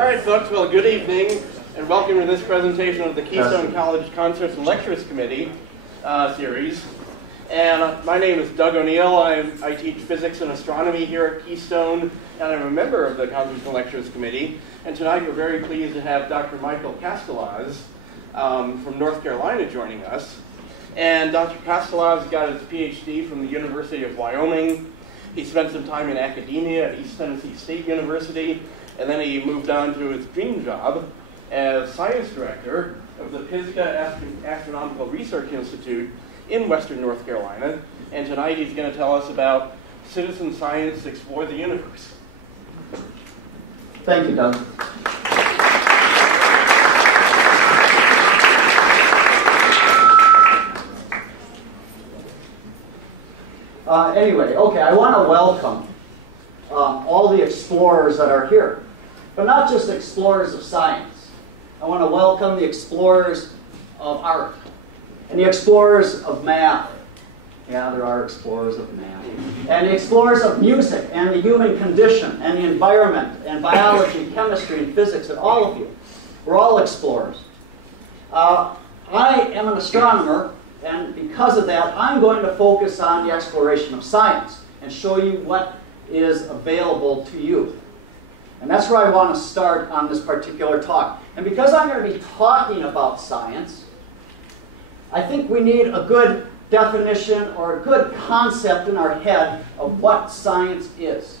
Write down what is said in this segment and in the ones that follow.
All right, folks, well, good evening, and welcome to this presentation of the Keystone College Concerts and Lectures Committee series. And my name is Doug O'Neill. I teach physics and astronomy here at Keystone, and I'm a member of the Concerts and Lectures Committee. And tonight we're very pleased to have Dr. Michael Castelaz from North Carolina joining us. And Dr. Castelaz got his PhD from the University of Wyoming. He spent some time in academia at East Tennessee State University, and then he moved on to his dream job as science director of the Pisgah Astronomical Research Institute in Western North Carolina. And tonight he's going to tell us about citizen science to explore the universe. Thank you, Doug. Anyway, okay, I want to welcome all the explorers that are here, but not just explorers of science. I want to welcome the explorers of art and the explorers of math. Yeah, there are explorers of math. And the explorers of music and the human condition and the environment and biology, chemistry, and physics, and all of you. We're all explorers. I am an astronomer, and because of that, I'm going to focus on the exploration of science and show you what is available to you. And that's where I want to start on this particular talk. And because I'm going to be talking about science, I think we need a good definition or a good concept in our head of what science is.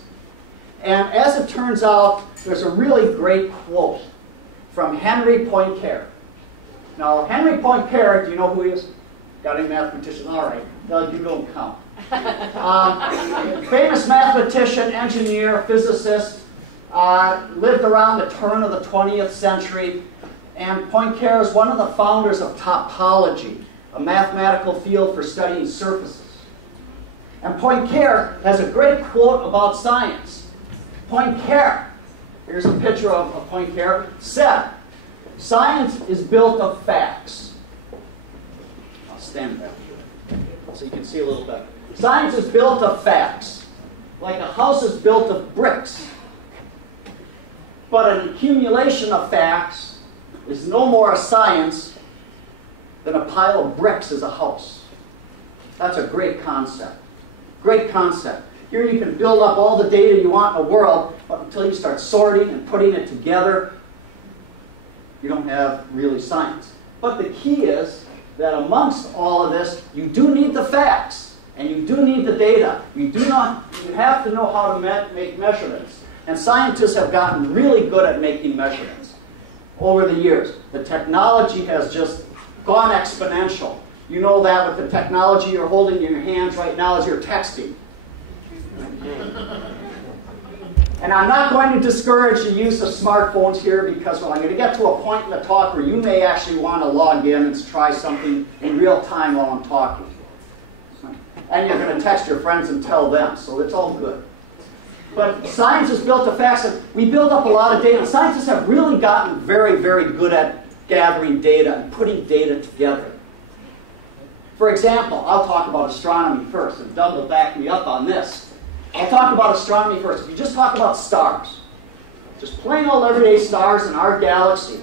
And as it turns out, there's a really great quote from Henry Poincaré. Now, Henry Poincaré, do you know who he is? Got any mathematicians? All right. Doug, you don't count. Famous mathematician, engineer, physicist, lived around the turn of the 20th century. And Poincaré is one of the founders of topology, a mathematical field for studying surfaces. And Poincaré has a great quote about science. Poincaré, here's a picture of Poincaré, said, "Science is built of facts." I'll stand back so you can see a little better. Science is built of facts, like a house is built of bricks. But an accumulation of facts is no more a science than a pile of bricks is a house. That's a great concept. Great concept. Here you can build up all the data you want in the world, but until you start sorting and putting it together, you don't have really science. But the key is that amongst all of this, you do need the facts, and you do need the data. You have to know how to make measurements. And scientists have gotten really good at making measurements over the years. The technology has just gone exponential. You know that with the technology you're holding in your hands right now as you're texting. And I'm not going to discourage the use of smartphones here because, well, I'm going to get to a point in the talk where you may actually want to log in and try something in real time while I'm talking. And you're going to text your friends and tell them, so it's all good. But science is built of facts, and we build up a lot of data. Scientists have really gotten very, very good at gathering data and putting data together. For example, I'll talk about astronomy first, and Doug will back me up on this. I'll talk about astronomy first. If you just talk about stars, just plain old everyday stars in our galaxy,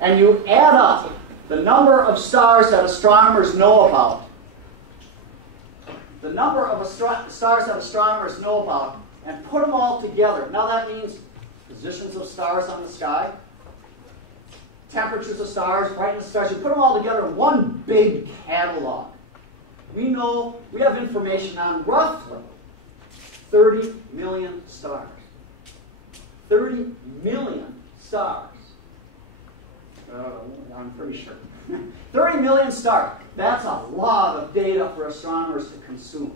and you add up the number of stars that astronomers know about, the number of stars that astronomers know about, and put them all together. Now that means positions of stars on the sky, temperatures of stars, brightness of stars. You put them all together in one big catalog. We have information on roughly 30 million stars. 30 million stars. I'm pretty sure. 30 million stars. That's a lot of data for astronomers to consume.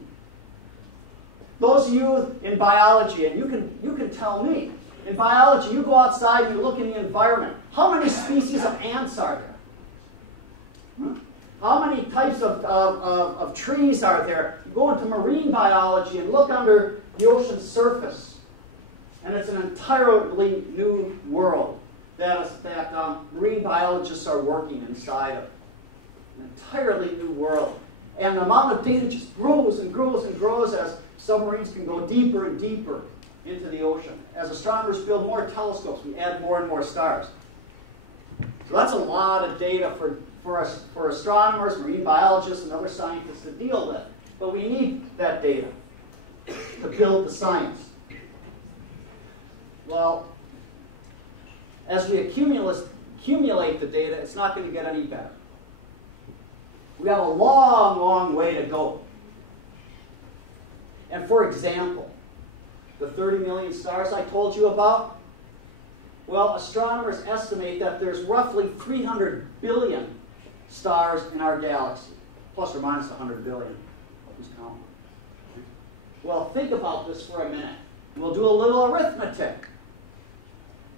Those of you in biology, and you can tell me, in biology, you go outside and you look in the environment. How many species of ants are there? How many types of trees are there? You go into marine biology and look under the ocean's surface. And it's an entirely new world that marine biologists are working inside of. An entirely new world. And the amount of data just grows and grows and grows as submarines can go deeper and deeper into the ocean. As astronomers build more telescopes, we add more and more stars. So that's a lot of data for astronomers, marine biologists, and other scientists to deal with. But we need that data to build the science. Well, as we accumulate the data, it's not going to get any better. We have a long, long way to go. And for example, the 30 million stars I told you about, well, astronomers estimate that there's roughly 300 billion stars in our galaxy, plus or minus 100 billion. Who's counting? Well, think about this for a minute. We'll do a little arithmetic.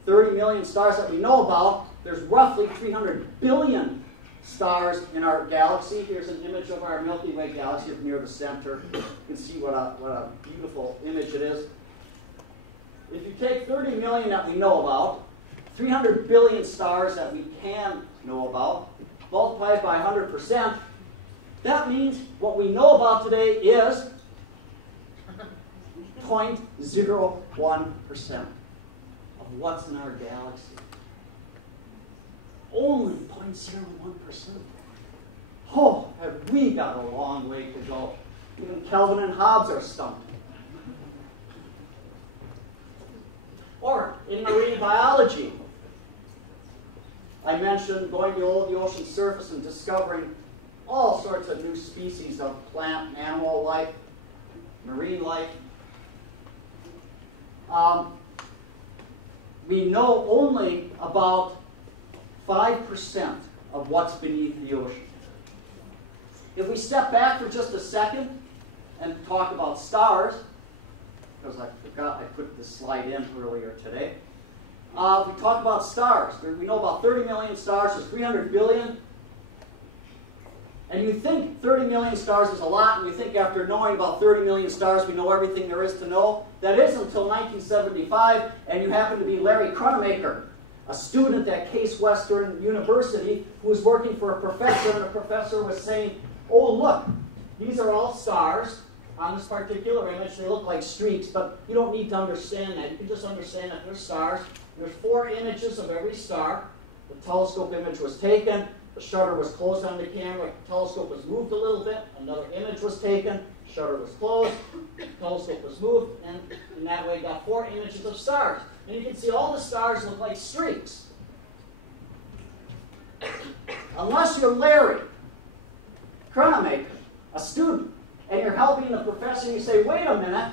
30 million stars that we know about, there's roughly 300 billion stars in our galaxy. Here's an image of our Milky Way galaxy near the center. You can see what a beautiful image it is. If you take 30 million that we know about, 300 billion stars that we can know about, multiplied by 100%, that means what we know about today is 0.01% of what's in our galaxy. Only 0.01%. Oh, have we got a long way to go. Even Kelvin and Hobbes are stumped. Or in marine biology, I mentioned going to the ocean surface and discovering all sorts of new species of plant and animal life, marine life. We know only about 5% of what's beneath the ocean. If we step back for just a second and talk about stars, because I forgot I put this slide in earlier today. We talk about stars. We know about 30 million stars. There's 300 billion. And you think 30 million stars is a lot, and you think after knowing about 30 million stars, we know everything there is to know. That is until 1975, and you happen to be Larry Cronemaker, a student at Case Western University who was working for a professor, and the professor was saying, oh, look, these are all stars. On this particular image, they look like streaks, but you don't need to understand that. You can just understand that they're stars. There's 4 images of every star. The telescope image was taken. The shutter was closed on the camera. The telescope was moved a little bit. Another image was taken. The shutter was closed. The telescope was moved. And in that way, got 4 images of stars. And you can see all the stars look like streaks. Unless you're Larry Cronemaker, a student, and you're helping the professor, and you say, wait a minute.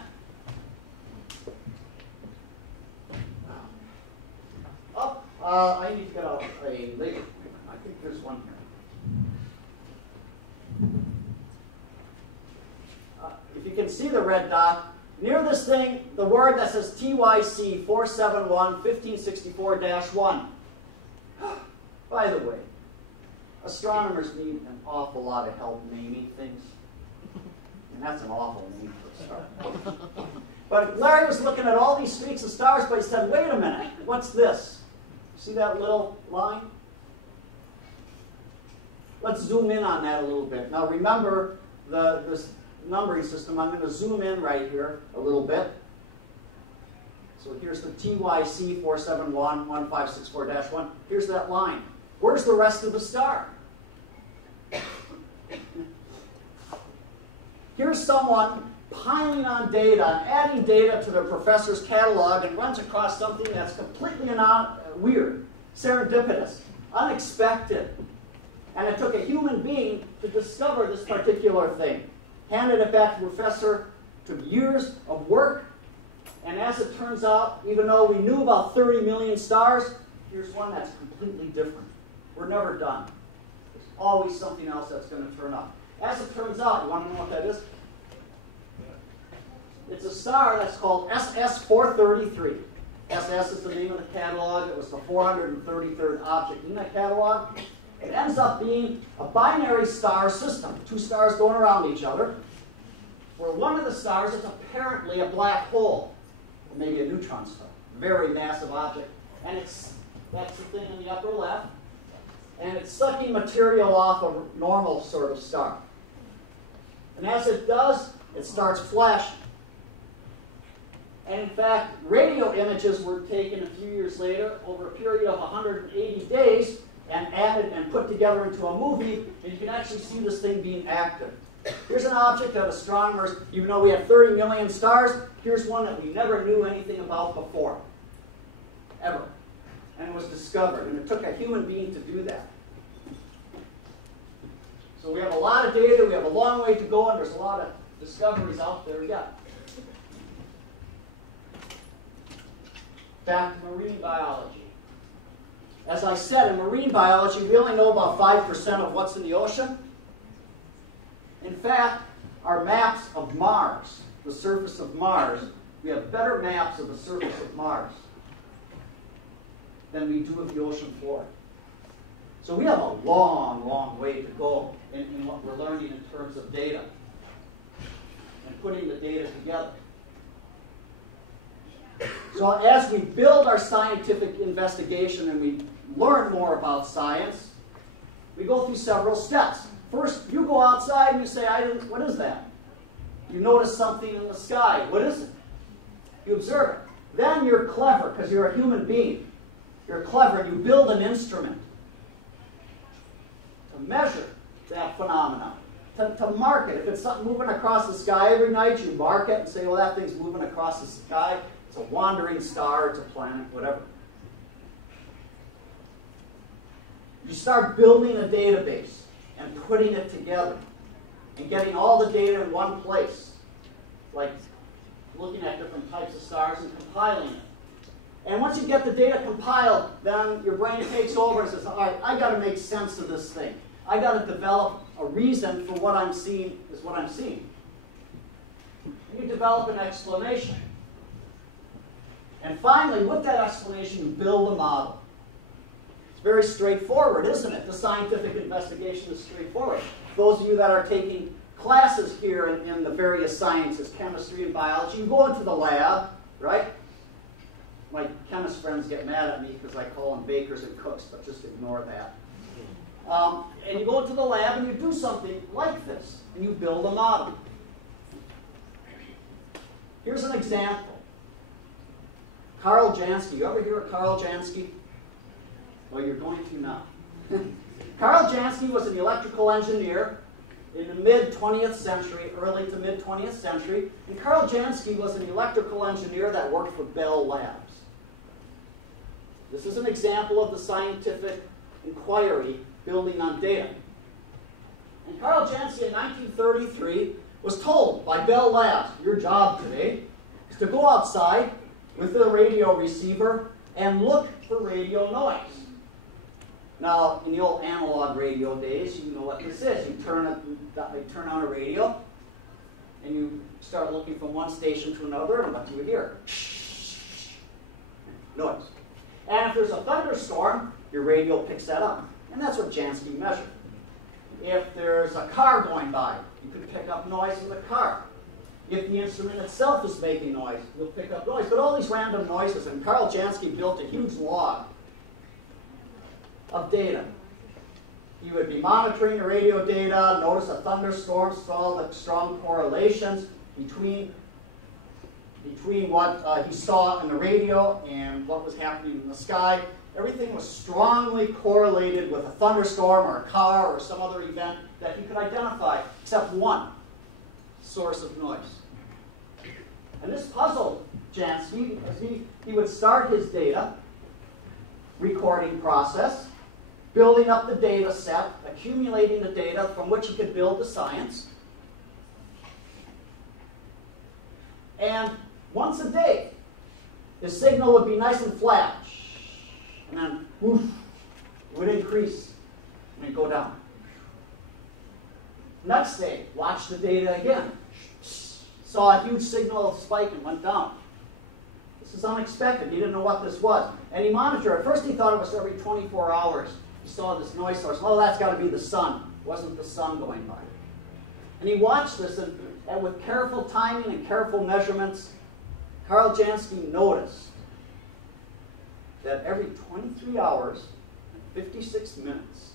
I need to get a laser. I think there's one here. If you can see the red dot, near this thing, the word that says TYC 471-1564-1. By the way, astronomers need an awful lot of help naming things. And that's an awful name for a star. But Larry was looking at all these streaks of stars, but he said, wait a minute, what's this? See that little line? Let's zoom in on that a little bit. Now remember this numbering system. I'm going to zoom in right here a little bit. So here's the TYC 471-1564-1. Here's that line. Where's the rest of the star? Here's someone piling on data and adding data to their professor's catalog and runs across something that's completely weird, serendipitous, unexpected. And it took a human being to discover this particular thing. Handed it back to the professor, took years of work, and as it turns out, even though we knew about 30 million stars, here's one that's completely different. We're never done. There's always something else that's going to turn up. As it turns out, you want to know what that is? It's a star that's called SS433. SS is the name of the catalog. It was the 433rd object in that catalog. It ends up being a binary star system, 2 stars going around each other, where one of the stars is apparently a black hole, or maybe a neutron star, very massive object. And that's the thing in the upper left. And it's sucking material off a normal sort of star. And as it does, it starts flashing. And in fact, radio images were taken a few years later over a period of 180 days and added and put together into a movie, and you can actually see this thing being active. Here's an object that astronomers, even though we have 30 million stars, here's one that we never knew anything about before, ever. And it was discovered, and it took a human being to do that. So we have a lot of data, we have a long way to go, and there's a lot of discoveries out there yet. Back to marine biology. As I said, in marine biology, we only know about 5% of what's in the ocean. In fact, our maps of Mars, the surface of Mars, we have better maps of the surface of Mars than we do of the ocean floor. So we have a long, long way to go in what we're learning in terms of data and putting the data together. So as we build our scientific investigation and we learn more about science, we go through several steps. First, you go outside and you say, what is that? You notice something in the sky. What is it? You observe it. Then you're clever, because you're a human being. You're clever, and you build an instrument to measure that phenomenon, to mark it. If it's something moving across the sky every night, you mark it and say, well, that thing's moving across the sky. It's a wandering star, it's a planet, whatever. You start building a database and putting it together and getting all the data in one place, like looking at different types of stars and compiling it. And once you get the data compiled, then your brain takes over and says, all right, I got to make sense of this thing. I got to develop a reason for what I'm seeing is what I'm seeing. And you develop an explanation. And finally, with that explanation, you build a model. It's very straightforward, isn't it? The scientific investigation is straightforward. Those of you that are taking classes here in the various sciences, chemistry and biology, you go into the lab, right? My chemist friends get mad at me because I call them bakers and cooks, but just ignore that. And you go into the lab and you do something like this, and you build a model. Here's an example. Karl Jansky. You ever hear of Karl Jansky? Well, you're going to now. Karl Jansky was an electrical engineer in the mid-20th century, early to mid-20th century. And Karl Jansky was an electrical engineer that worked for Bell Labs. This is an example of the scientific inquiry building on data. And Karl Jansky in 1933 was told by Bell Labs, your job today is to go outside with the radio receiver and look for radio noise. Now, in the old analog radio days, you know what this is. You turn on a radio, and you start looking from one station to another, and what do you hear? Noise. And if there's a thunderstorm, your radio picks that up. And that's what Jansky measured. If there's a car going by, you could pick up noise from the car. If the instrument itself is making noise, you'll pick up noise. But all these random noises, and Karl Jansky built a huge log of data. He would be monitoring the radio data, notice a thunderstorm, saw the strong correlations between what he saw in the radio and what was happening in the sky. Everything was strongly correlated with a thunderstorm or a car or some other event that he could identify, except one source of noise. And this puzzled Jansky because he would start his data recording process, building up the data set, accumulating the data from which he could build the science. And once a day, his signal would be nice and flat. And then, whoosh, it would increase and then go down. Next day, watch the data again. Saw a huge signal spike and went down. This is unexpected. He didn't know what this was. And he monitored. At first he thought it was every 24 hours. He saw this noise source. Oh, that's got to be the sun. It wasn't the sun going by. And he watched this, and with careful timing and careful measurements, Karl Jansky noticed that every 23 hours and 56 minutes,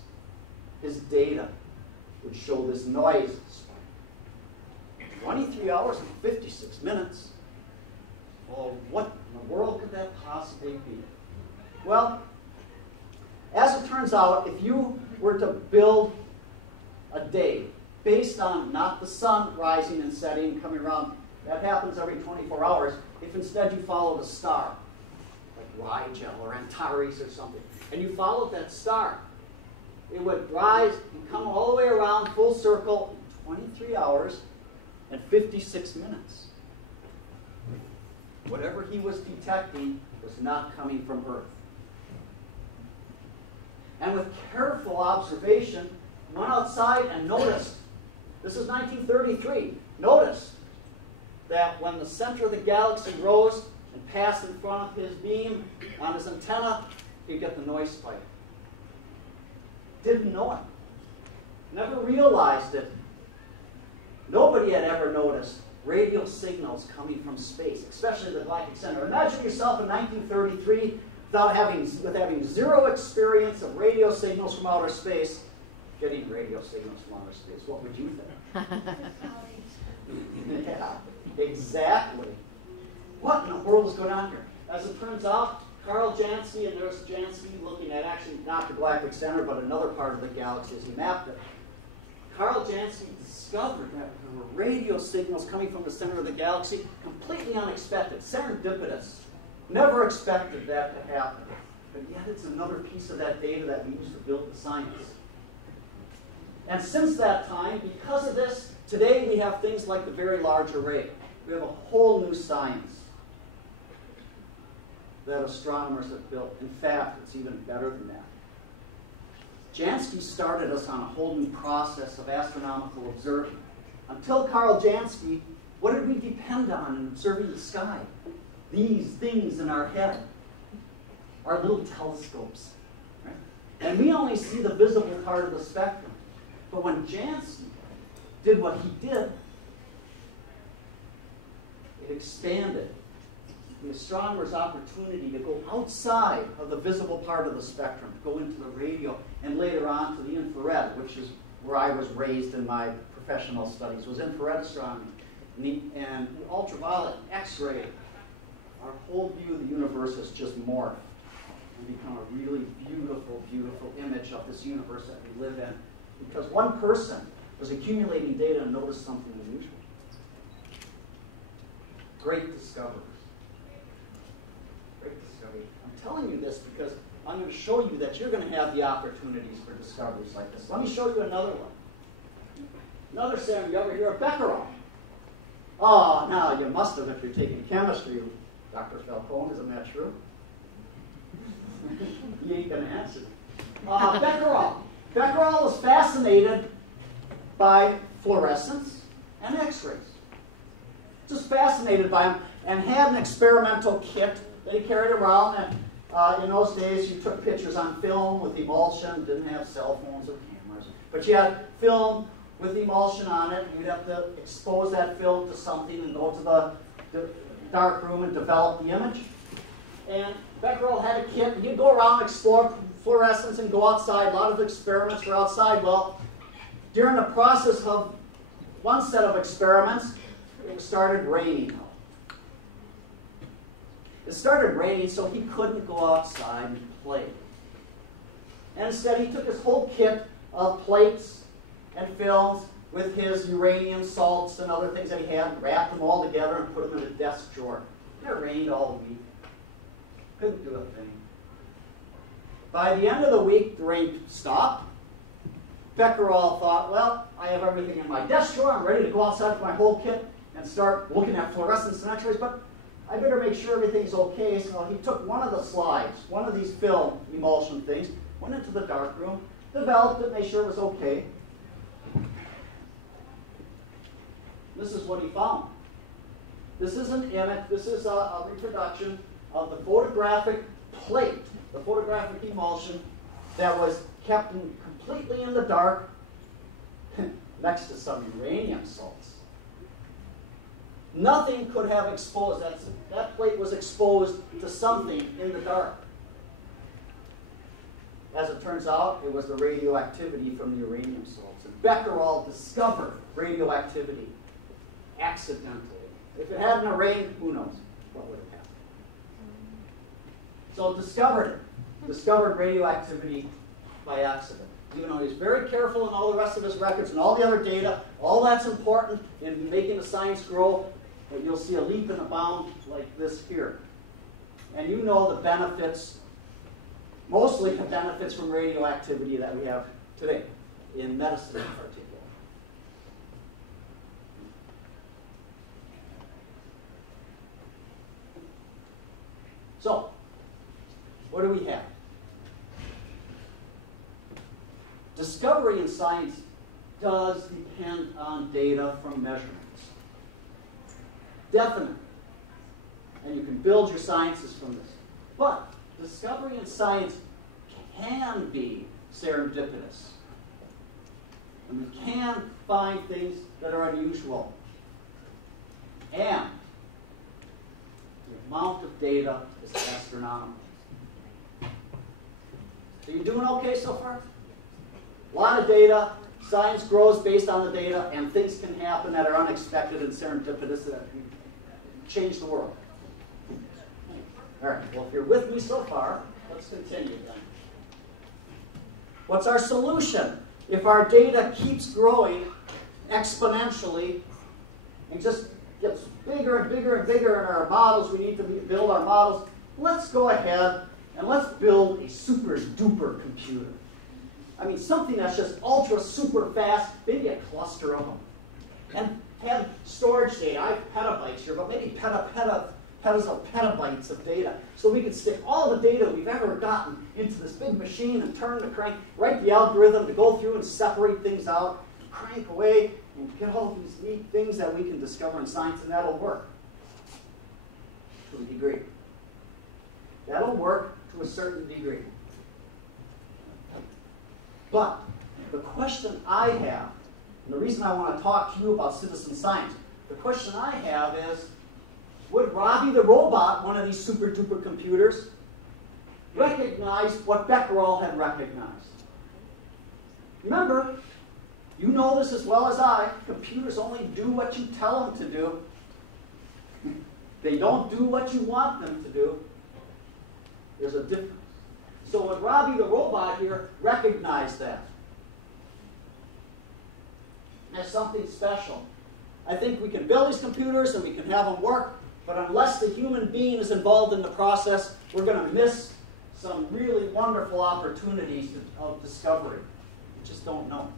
his data would show this noise spike. 23 hours and 56 minutes. Well, what in the world could that possibly be? Well, as it turns out, if you were to build a day based on not the sun rising and setting and coming around, that happens every 24 hours, if instead you followed a star, like Rigel or Antares or something, and you followed that star, it would rise and come all the way around full circle in 23 hours and 56 minutes. Whatever he was detecting was not coming from Earth. And with careful observation, went outside and noticed, this is 1933, noticed that when the center of the galaxy rose and passed in front of his beam on his antenna, he'd get the noise spike. Didn't know it. Never realized it. Nobody had ever noticed radio signals coming from space, especially the galactic center. Imagine yourself in 1933 with having zero experience of radio signals from outer space, getting radio signals from outer space. What would you think? Yeah, exactly. What in the world is going on here? As it turns out, Karl Jansky and Nurse Jansky, looking at actually not the galactic center, but another part of the galaxy as he mapped it, Karl Jansky discovered that there were radio signals coming from the center of the galaxy, completely unexpected, serendipitous. Never expected that to happen. But yet it's another piece of that data that we use to build the science. And since that time, because of this, today we have things like the Very Large Array. We have a whole new science that astronomers have built. In fact, it's even better than that. Jansky started us on a whole new process of astronomical observing. Until Karl Jansky, what did we depend on in observing the sky? These things in our head, our little telescopes. Right? And we only see the visible part of the spectrum. But when Jansky did what he did, it expanded the astronomer's opportunity to go outside of the visible part of the spectrum, go into the radio, and later on to the infrared, which is where I was raised in my professional studies, was infrared astronomy. And ultraviolet, X-ray, our whole view of the universe has just morphed and become a really beautiful, beautiful image of this universe that we live in. Because one person was accumulating data and noticed something unusual. Great discoveries. Great discovery. I'm telling you this because I'm going to show you that you're going to have the opportunities for discoveries like this. Let me show you another one. Another serum. You ever hear of Becquerel? Oh, now you must have if you're taking chemistry, Dr. Falcone. Isn't that true? He ain't going to answer. Becquerel. Becquerel was fascinated by fluorescence and X-rays. Just fascinated by them, and had an experimental kit that he carried around. And in those days, you took pictures on film with emulsion. Didn't have cell phones or cameras, but you had film with emulsion on it. You'd have to expose that film to something and go to the dark room and develop the image. And Becquerel had a kit. He'd go around, explore fluorescence, and go outside. A lot of experiments were outside. Well, during the process of one set of experiments, it started raining. It started raining, so he couldn't go outside and play. And instead, he took his whole kit of plates and films with his uranium salts and other things that he had, and wrapped them all together and put them in a desk drawer. It rained all week. Couldn't do a thing. By the end of the week, the rain stopped. Becquerel thought, well, I have everything in my desk drawer. I'm ready to go outside with my whole kit and start looking at fluorescence and X-rays, but I better make sure everything's okay. So he took one of the slides, one of these film emulsion things, went into the dark room, developed it, made sure it was okay. This is what he found. This is an image, this is a reproduction of the photographic plate, the photographic emulsion that was kept completely in the dark next to some uranium salts. Nothing could have exposed, that plate was exposed to something in the dark. As it turns out, it was the radioactivity from the uranium salts. And Becquerel discovered radioactivity accidentally. If it hadn't rained, who knows? what would have happened? So discovered radioactivity by accident. Even though he's very careful in all the rest of his records and all the other data, all that's important in making the science grow, but you'll see a leap and a bound like this here. And you know the benefits, mostly the benefits from radioactivity that we have today, in medicine in particular. So, what do we have? Discovery in science does depend on data from measurements. Definitely. And you can build your sciences from this. But discovery in science can be serendipitous. And we can find things that are unusual. And the amount of data is astronomical. So you doing okay so far? A lot of data, science grows based on the data, and things can happen that are unexpected and serendipitous that change the world. All right, well, if you're with me so far, let's continue then. What's our solution? If our data keeps growing exponentially and just gets bigger and bigger and bigger in our models, we need to build our models, let's go ahead and let's build a super duper computer. I mean, something that's just ultra super fast, maybe a cluster of them. And have storage data. I have petabytes here, but maybe petabytes of data. So we can stick all the data we've ever gotten into this big machine and turn the crank, write the algorithm to go through and separate things out, crank away, and get all these neat things that we can discover in science, and that'll work to a degree. That'll work to a certain degree. But the question I have, and the reason I want to talk to you about citizen science, the question I have is, would Robbie the robot, one of these super duper computers, recognize what Becquerel had recognized? Remember, you know this as well as I, computers only do what you tell them to do. They don't do what you want them to do. There's a difference. So would Robbie the robot here recognize that as something special? I think we can build these computers and we can have them work, but unless the human being is involved in the process, we're going to miss some really wonderful opportunities of discovery. We just don't know.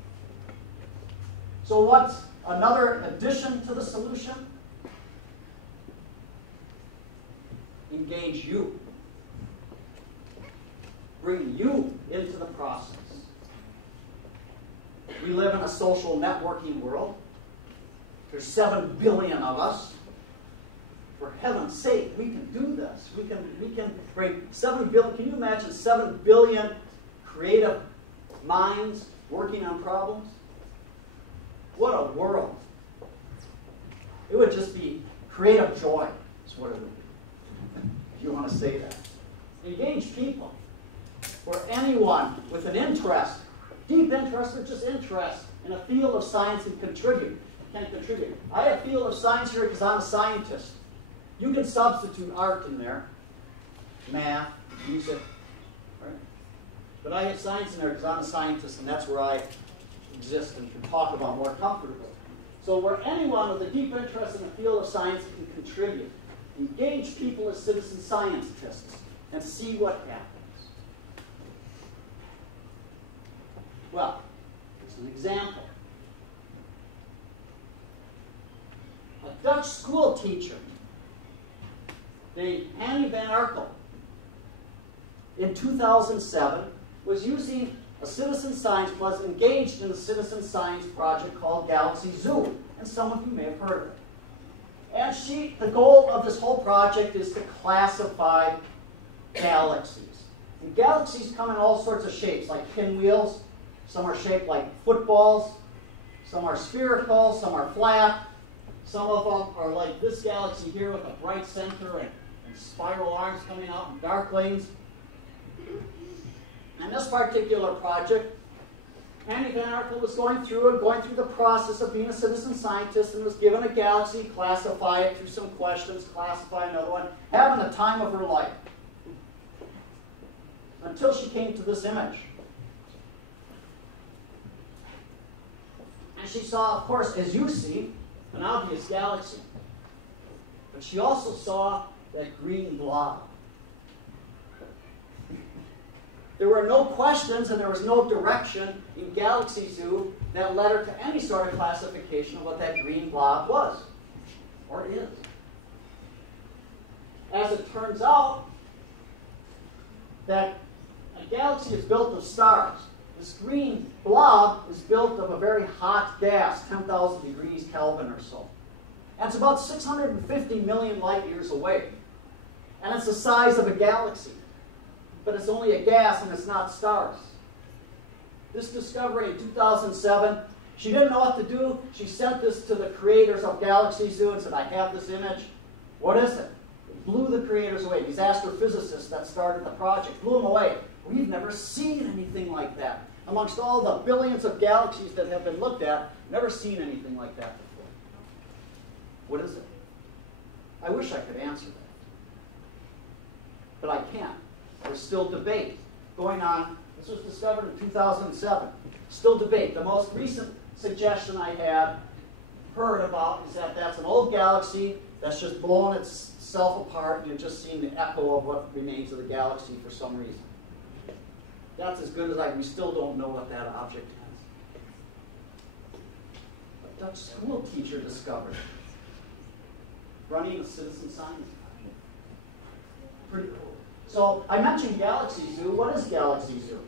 So what's another addition to the solution? Engage you. Bring you into the process. We live in a social networking world. There's 7 billion of us. For heaven's sake, we can do this. We can bring 7 billion. Can you imagine 7 billion creative minds working on problems? What a world. It would just be creative joy, is what it would be, if you want to say that. Engage people. Or anyone with an interest, deep interest or just interest in a field of science and can contribute. I have a field of science here because I'm a scientist. You can substitute art in there, math, music, right? But I have science in there because I'm a scientist, and that's where I exist and can talk about more comfortably. So where anyone with a deep interest in the field of science can contribute, engage people as citizen scientists and see what happens. Well, here's an example. A Dutch school teacher named Annie van Arkel in 2007 was using a citizen science, was engaged in a citizen science project called Galaxy Zoo. And some of you may have heard of it. And the goal of this whole project is to classify galaxies. And galaxies come in all sorts of shapes, like pinwheels. Some are shaped like footballs. Some are spherical. Some are flat. Some of them are like this galaxy here with a bright center and spiral arms coming out and dark lanes. And this particular project Andy Van Arkel was going through the process of being a citizen scientist and was given a galaxy, classify it through some questions, classify another one, having the time of her life. Until she came to this image. And she saw, of course, as you see, an obvious galaxy. But she also saw that green blob. There were no questions and there was no direction in Galaxy Zoo that led her to any sort of classification of what that green blob was, or is. As it turns out, that a galaxy is built of stars. This green blob is built of a very hot gas, 10,000 degrees Kelvin or so. And it's about 650 million light years away. And it's the size of a galaxy. But it's only a gas and it's not stars. This discovery in 2007, she didn't know what to do. She sent this to the creators of Galaxy Zoo and said, I have this image. What is it? It blew the creators away, these astrophysicists that started the project, blew them away. We've never seen anything like that. Amongst all the billions of galaxies that have been looked at, never seen anything like that before. What is it? I wish I could answer that. But I can't. There's still debate going on. This was discovered in 2007. Still debate. The most recent suggestion I had heard about is that that's an old galaxy that's just blown itself apart and you're just seeing the echo of what remains of the galaxy for some reason. That's as good as we still don't know what that object is. A Dutch school teacher discovered it, running a citizen science project. Pretty cool. So I mentioned Galaxy Zoo. What is Galaxy Zoo?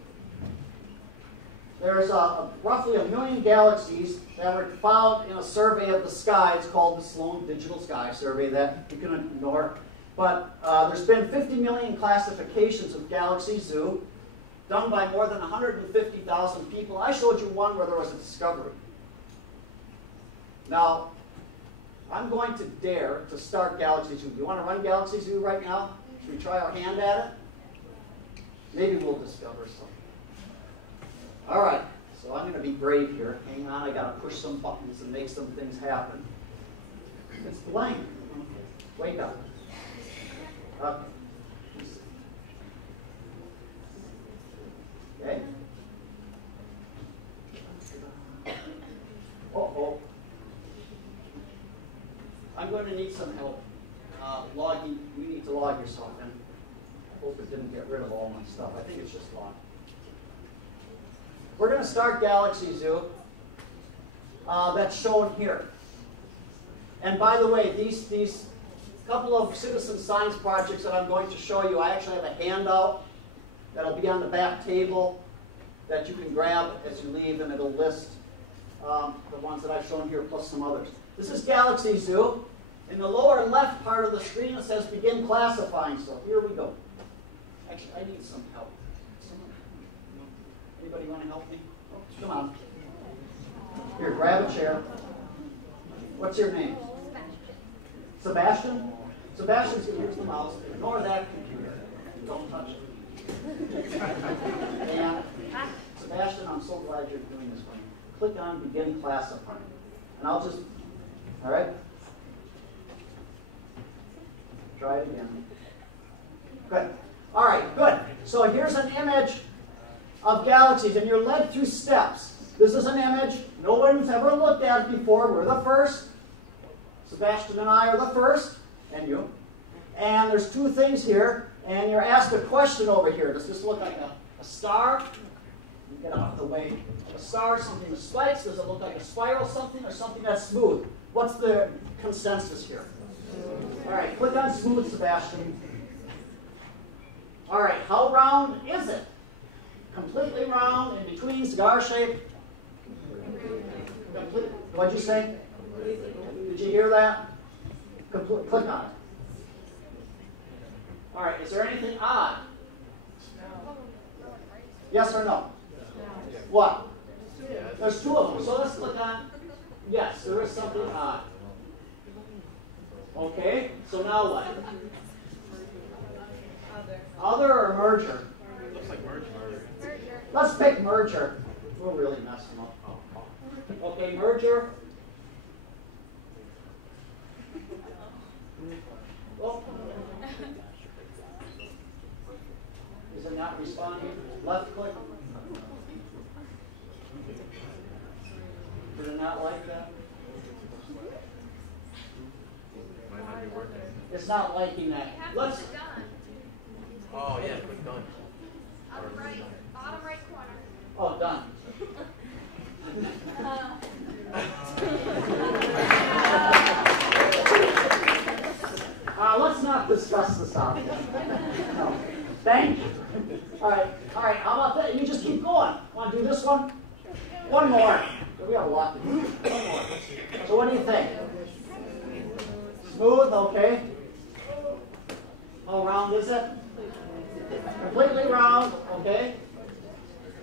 There's roughly 1 million galaxies that were found in a survey of the sky. It's called the Sloan Digital Sky Survey that you can ignore. But there's been 50 million classifications of Galaxy Zoo done by more than 150,000 people. I showed you one where there was a discovery. Now, I'm going to dare to start Galaxy Zoo. Do you want to run Galaxy Zoo right now? Should we try our hand at it? Maybe we'll discover something. All right, so I'm going to be brave here. Hang on, I got to push some buttons and make some things happen. It's blank. Wake up. Okay. Okay. Uh-oh. I'm going to need some help. Logging, you need to log yourself in. I hope it didn't get rid of all my stuff. I think it's just logged. We're going to start Galaxy Zoo. That's shown here. And by the way, these couple of citizen science projects that I'm going to show you, I actually have a handout that'll be on the back table that you can grab as you leave, and it'll list the ones that I've shown here plus some others. This is Galaxy Zoo. In the lower left part of the screen, it says begin classifying. So here we go. Actually, I need some help. Anybody want to help me? Oh, come on. Here, grab a chair. What's your name? Sebastian? Sebastian's going to use the mouse. Ignore that computer. Don't touch it. And Sebastian, I'm so glad you're doing this for me. Click on begin classifying. And I'll just, all right? Try it again. Good. All right, good. So here's an image of galaxies, and you're led through steps. This is an image no one's ever looked at before. We're the first. Sebastian and I are the first, and you. And there's two things here, and you're asked a question over here. Does this look like a star? Get out of the way. A star, something with spikes. Does it look like a spiral something or something that's smooth? What's the consensus here? All right, click on smooth, Sebastian. All right, how round is it? Completely round, in between, cigar shape? What'd you say? Did you hear that? Click on it. All right, is there anything odd? Yes or no? What? There's two of them, so let's click on yes, there is something odd. Okay, so now what? Other or merger? Looks like merger. Let's pick merger. We'll really mess them up. Okay, merger. Oh. Is it not responding? Left click. Did it not like that? Might not be working. It's not liking that. Let's. Oh yeah, click done. On the right, bottom right corner. Oh, done. Let's not discuss this topic. No. Thank you. All right. How about that? You just keep going. Want to do this one? One more. We have a lot to do. One more. So what do you think? Smooth, okay. How round is it? Completely round, okay.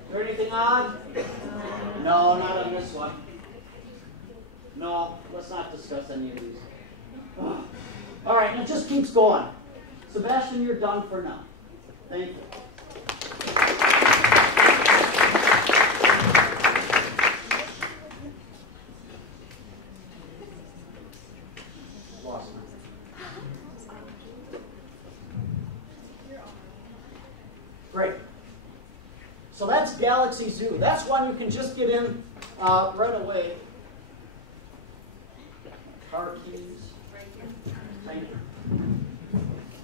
Is there anything odd? No, not on this one. No, let's not discuss any of these. All right, and it just keeps going. Sebastian, you're done for now. Thank you. Lost me. Great. So that's Galaxy Zoo. That's one you can just get in right away. Car keys. Thank you.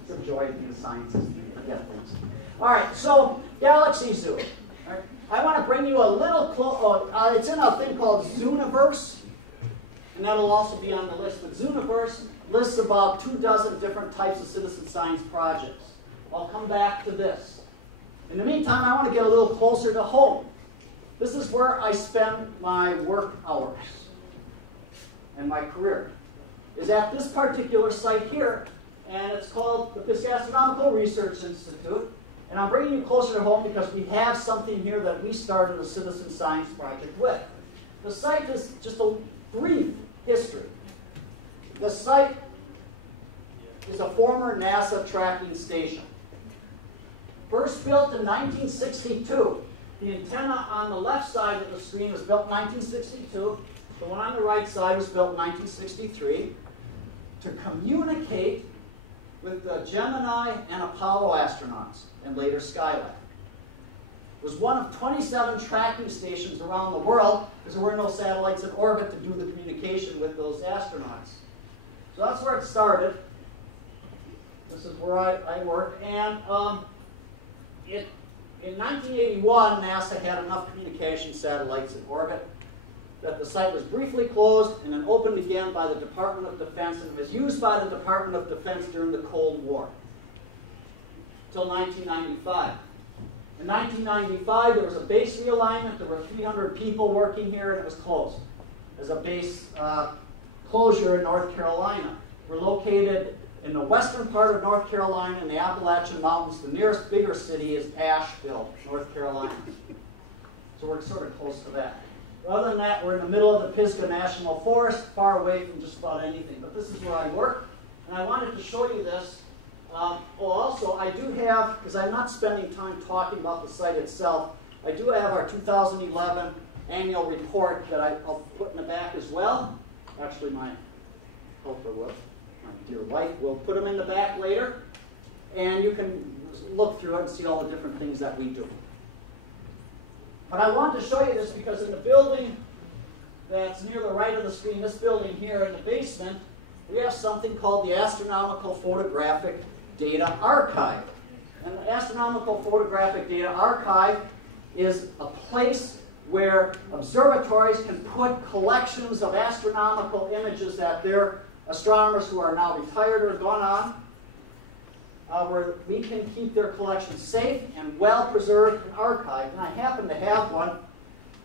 It's a joy being scientists. Forget things. All right, so Galaxy Zoo. All right. I want to bring you a little close. It's in a thing called Zooniverse, and that'll also be on the list. But Zooniverse lists about 24 different types of citizen science projects. I'll come back to this. In the meantime, I want to get a little closer to home. This is where I spend my work hours and my career, is at this particular site here, and it's called the Astronomical Research Institute. And I'm bringing you closer to home because we have something here that we started a citizen science project with. The site is just a brief history. The site is a former NASA tracking station. First built in 1962. The antenna on the left side of the screen was built in 1962. The one on the right side was built in 1963 to communicate with the Gemini and Apollo astronauts and later Skylab. It was one of 27 tracking stations around the world because there were no satellites in orbit to do the communication with those astronauts. So that's where it started. This is where I work. And in 1981, NASA had enough communication satellites in orbit that the site was briefly closed and then opened again by the Department of Defense, and it was used by the Department of Defense during the Cold War until 1995. In 1995, there was a base realignment. There were 300 people working here, and it was closed as a base closure in North Carolina. We're located in the western part of North Carolina in the Appalachian Mountains. The nearest bigger city is Asheville, North Carolina. So we're sort of close to that. Other than that, we're in the middle of the Pisgah National Forest, far away from just about anything. But this is where I work, and I wanted to show you this. Also, I do have, because I'm not spending time talking about the site itself, I do have our 2011 annual report that I'll put in the back as well. Actually, my helper will. My dear wife will put them in the back later, and you can look through it and see all the different things that we do. But I wanted to show you this because in the building that's near the right of the screen, this building here in the basement, we have something called the Astronomical Photographic Data Archive. And the Astronomical Photographic Data Archive is a place where observatories can put collections of astronomical images that their astronomers who are now retired or gone on, where we can keep their collection safe and well preserved and archived. And I happen to have one.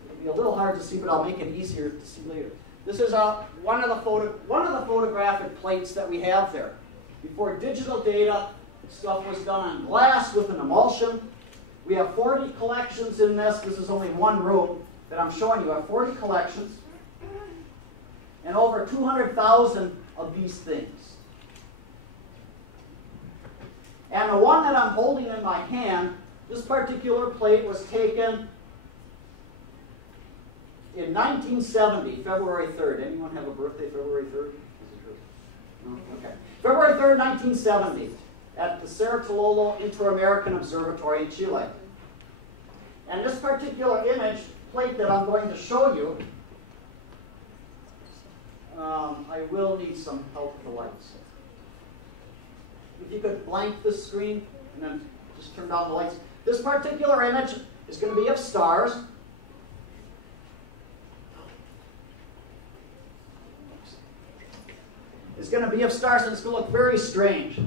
It'll be a little hard to see, but I'll make it easier to see later. This is one of the photographic plates that we have there. Before digital data, stuff was done on glass with an emulsion. We have 40 collections in this. This is only one room that I'm showing you. I have 40 collections and over 200,000 of these things. And the one that I'm holding in my hand, this particular plate was taken in 1970, February 3rd. Anyone have a birthday February 3rd? No? Okay. February 3rd, 1970, at the Serendipity Inter-American Observatory in Chile. And this particular image plate that I'm going to show you, I will need some help with the lights. If you could blank this screen and then just turn down the lights. This particular image is going to be of stars. It's going to be of stars, and it's going to look very strange.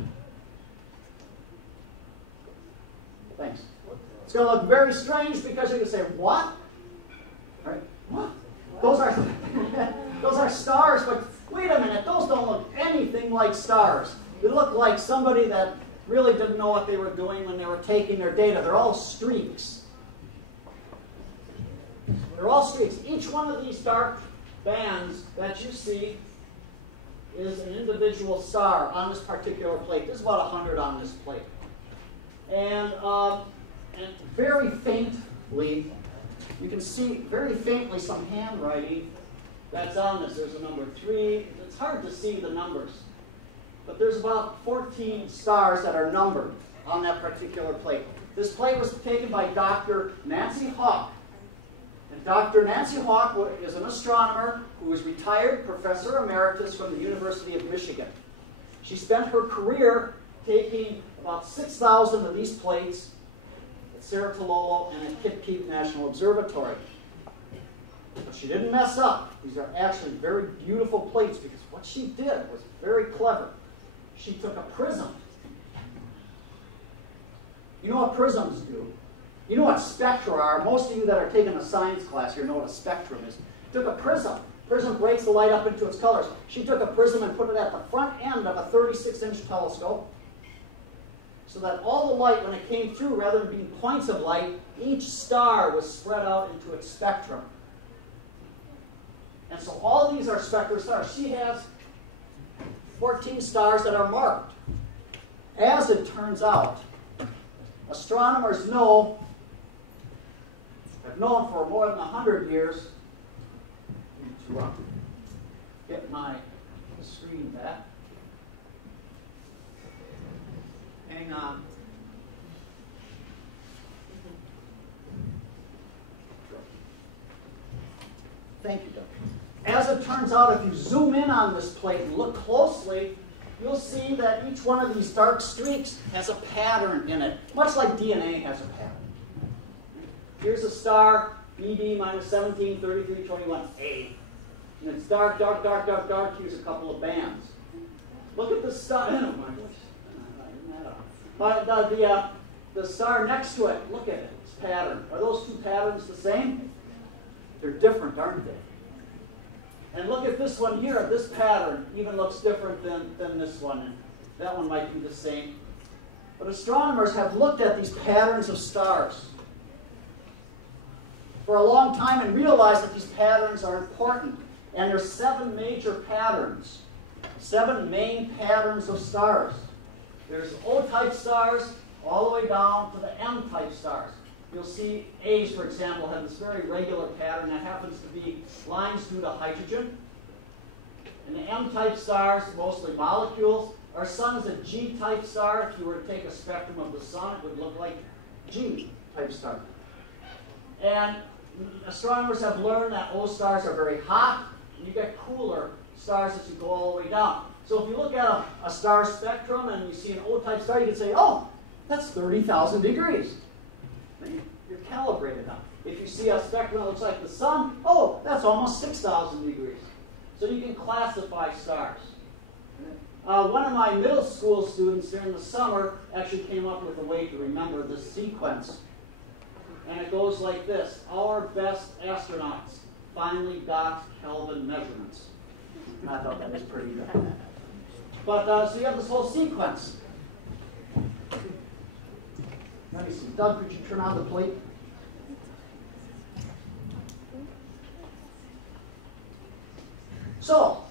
Thanks. It's going to look very strange because you're going to say, what? Right? What? Those are stars, but wait a minute, those don't look anything like stars. They look like somebody that really didn't know what they were doing when they were taking their data. They're all streaks. They're all streaks. Each one of these dark bands that you see is an individual star on this particular plate. There's about 100 on this plate. And very faintly, you can see very faintly some handwriting that's on this. There's a number 3. It's hard to see the numbers. But there's about 14 stars that are numbered on that particular plate. This plate was taken by Dr. Nancy Hawk. And Dr. Nancy Hawk is an astronomer who was retired professor emeritus from the University of Michigan. She spent her career taking about 6,000 of these plates at Serendipity and at Kitt Peak National Observatory. But she didn't mess up. These are actually very beautiful plates because what she did was very clever. She took a prism. You know what prisms do? You know what spectra are. Most of you that are taking a science class here know what a spectrum is. Took a prism. Prism breaks the light up into its colors. She took a prism and put it at the front end of a 36-inch telescope so that all the light, when it came through, rather than being points of light, each star was spread out into its spectrum. And so all these are spectral stars. She has 14 stars that are marked. As it turns out, astronomers have known for more than 100 years. I need to get my screen back. Hang on. Thank you, Doug. As it turns out, if you zoom in on this plate and look closely, you'll see that each one of these dark streaks has a pattern in it, much like DNA has a pattern. Here's a star, ED minus 17, 33, 21, A. And it's dark, dark, dark, dark, dark. Here's a couple of bands. Look at the star. The star next to it, look at it, its pattern. Are those two patterns the same? They're different, aren't they? And look at this one here. This pattern even looks different than this one. And that one might be the same. But astronomers have looked at these patterns of stars for a long time and realized that these patterns are important. And there's 7 major patterns, 7 main patterns of stars. There's O-type stars all the way down to the M-type stars. You'll see A's, for example, have this very regular pattern that happens to be lines due to hydrogen. And the M-type stars, mostly molecules. Our sun is a G-type star. If you were to take a spectrum of the sun, it would look like G-type star. And astronomers have learned that O stars are very hot, and you get cooler stars as you go all the way down. So if you look at a star spectrum and you see an O-type star, you can say, oh, that's 30,000 degrees. You're calibrated now. If you see a spectrum that looks like the sun, oh, that's almost 6,000 degrees. So you can classify stars. One of my middle school students during the summer actually came up with a way to remember this sequence. And it goes like this. Our best astronauts finally got Kelvin measurements. I thought that was pretty good. But so you have this whole sequence. Let me see. Doug, could you turn on the plate? So,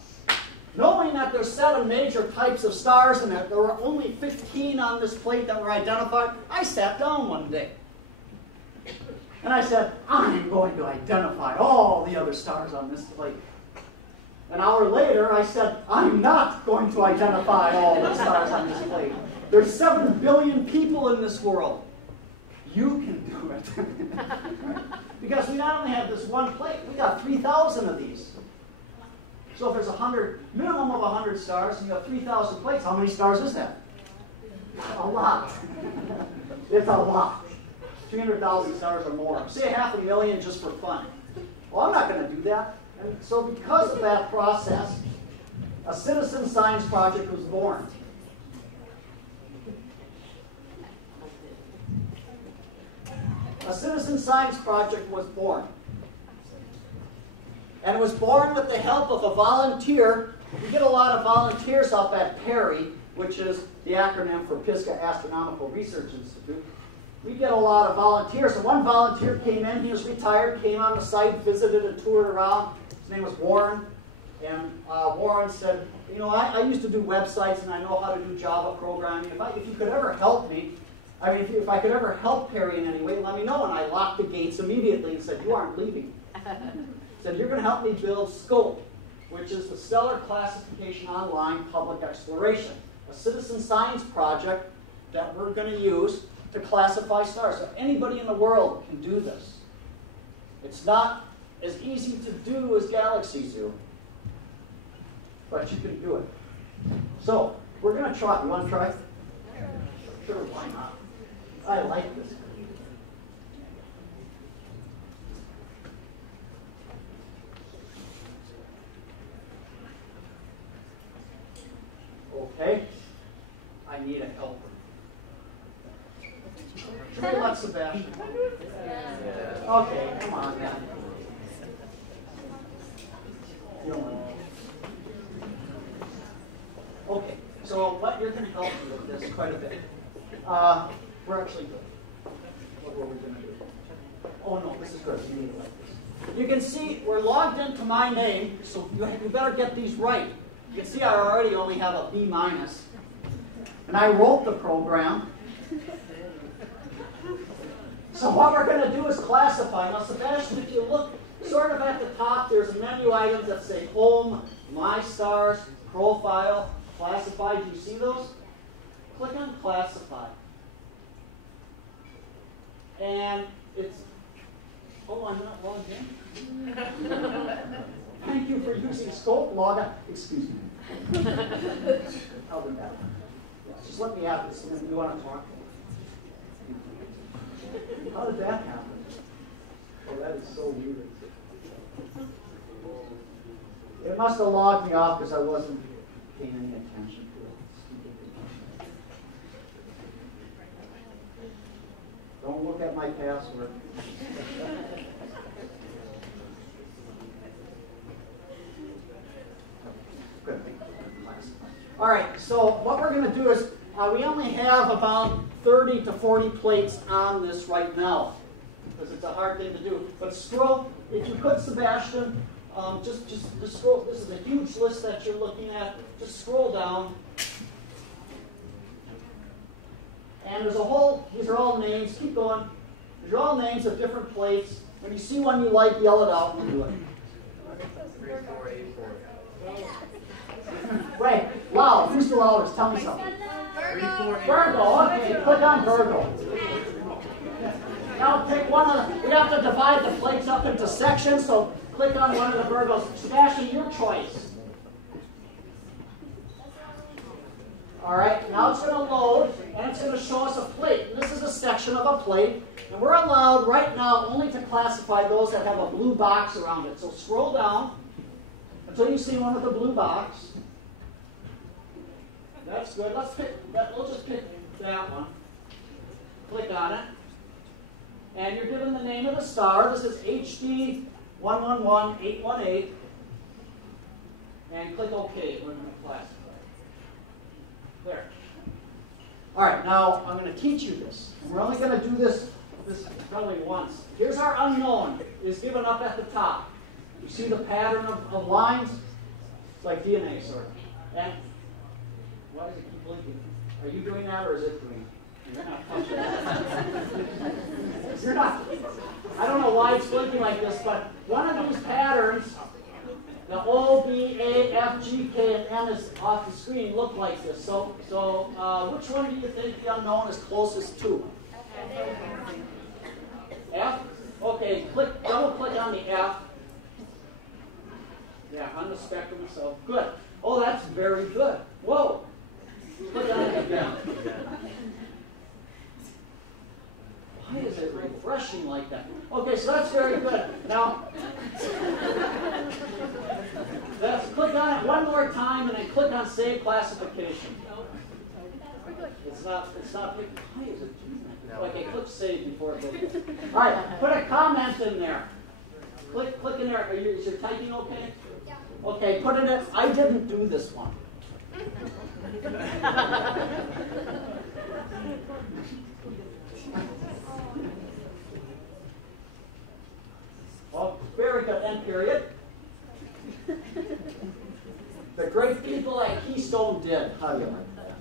knowing that there's 7 major types of stars and that there were only 15 on this plate that were identified, I sat down one day. And I said, I'm going to identify all the other stars on this plate. An hour later, I said, I'm not going to identify all the stars on this plate. There's 7 billion people in this world. You can do it. Right? Because we not only have this one plate, we got 3,000 of these. So if there's minimum of 100 stars, and you have 3,000 plates, how many stars is that? A lot. It's a lot. 300,000 stars or more. Say 500,000 just for fun. Well, I'm not going to do that. And so because of that process, a citizen science project was born. A citizen science project was born. And it was born with the help of a volunteer. We get a lot of volunteers up at Perry, which is the acronym for Pisgah Astronomical Research Institute. We get a lot of volunteers. And one volunteer came in, he was retired, came on the site, visited and toured around. His name was Warren. And Warren said, you know, I used to do websites and I know how to do Java programming. If you could ever help me, I mean, if I could ever help Perry in any way, let me know. And I locked the gates immediately and said, you aren't leaving. Said, you're going to help me build SCOPE, which is the Stellar Classification Online Public Exploration, a citizen science project that we're going to use to classify stars. So anybody in the world can do this. It's not as easy to do as galaxies do, but you can do it. So we're going to try. You want to try? Sure, why not? I like this. Okay, I need a helper. Should we let Sebastian? Okay, come on now. Okay, so you're going to help me with this quite a bit. We're actually good. What were we going to do? Oh no, this is good. You need it like this. You can see we're logged into my name, so you better get these right. You can see I already only have a B-. And I wrote the program. So what we're going to do is classify. Now, Sebastian, if you look sort of at the top, there's menu items that say Home, My Stars, Profile, Classify. Do you see those? Click on Classify. And it's... Oh, I'm not logged in? Thank you for using Scope Log. Excuse me. I'll do that. Just let me have this, and then you want to talk. How did that happen? Oh, that is so weird. It must have logged me off because I wasn't paying any attention to it. Don't look at my password. Good. All right, so what we're going to do is we only have about 30 to 40 plates on this right now because it's a hard thing to do. But scroll, if you could, Sebastian, just scroll. This is a huge list that you're looking at. Just scroll down. And there's a whole, these are all names. Keep going. These are all names of different plates. When you see one you like, yell it out and we'll do it. 3484. Wait, loud. Who's the loudest? Tell me something. Virgo. Okay, click on Virgo. Now pick one of the, we have to divide the plates up into sections, so click on one of the Virgos. Sebastian, your choice. All right, now it's going to load, and it's going to show us a plate. And this is a section of a plate, and we're allowed right now only to classify those that have a blue box around it. So scroll down until you see one with a blue box. That's good. Let's pick that. We'll just pick that one. Click on it. And you're given the name of the star. This is HD 111818. And click OK. We're going to classify. There. All right, now I'm going to teach you this. And we're only going to do this probably once. Here's our unknown. It's given up at the top. You see the pattern of lines? It's like DNA, sort of. And why does it keep blinking? Are you doing that or is it doing it? You're not touching it. You're not. I don't know why it's blinking like this, but one of these patterns, the O, B, A, F, G, K, and M is off the screen look like this. So which one do you think the unknown is closest to? F? Okay, double click on the F. Yeah, on the spectrum, so good. Oh, that's very good. Whoa. Click on it again. Why is it refreshing like that? Okay, so that's very good. Now, let's click on it one more time and then click on Save Classification. It's not, why is it doing that? Okay, click Save before it goes. All right, put a comment in there. Click in there. Is your typing okay? Yeah. Okay, put it in. I didn't do this one. Oh, very good. End period. The great people at Keystone did. How do you like that?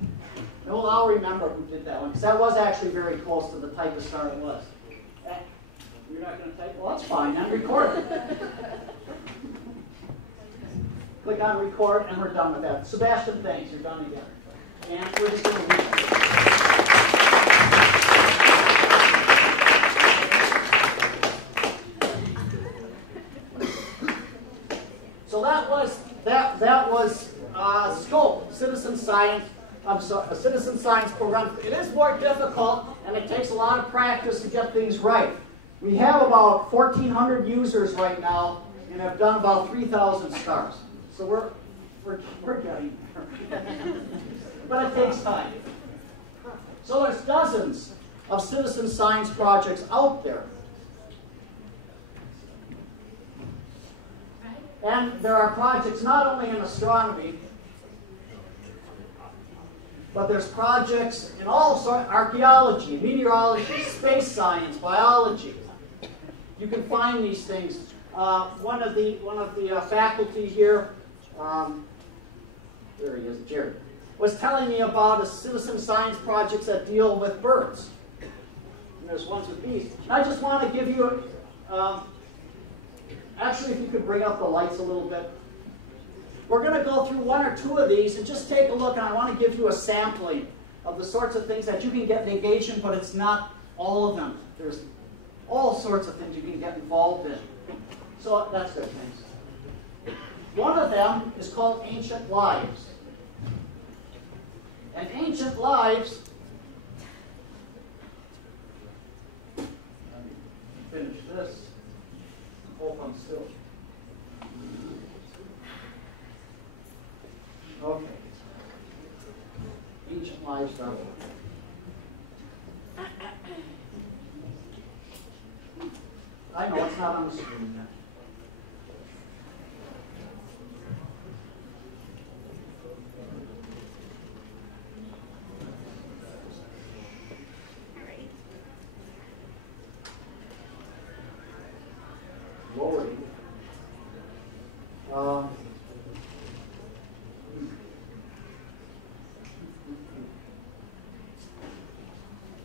No, I'll remember who did that one, because that was actually very close to the type of star it was. You're not going to type? Well, that's fine. I'm recording. Click on record, and we're done with that. Sebastian, thanks. You're done again. And we're just going to read. So that was SCOPE, Citizen Science. A citizen science program. It is more difficult, and it takes a lot of practice to get things right. We have about 1,400 users right now, and have done about 3,000 stars. So we're getting there. But it takes time. So there's dozens of citizen science projects out there. And there are projects not only in astronomy, but there's projects in all sorts, archaeology, meteorology, space science, biology. You can find these things. One of the faculty here, there he is, Jerry, was telling me about a citizen science projects that deal with birds. And there's ones with bees. I just want to give you, actually, if you could bring up the lights a little bit. We're going to go through one or two of these and just take a look, and I want to give you a sampling of the sorts of things that you can get engaged in, but it's not all of them. There's all sorts of things you can get involved in. So that's good, thanks. One of them is called Ancient Lives. And Ancient Lives, let me finish this. Hope I'm still. Okay. AncientLives.org. I know it's not on the screen yet. Loading.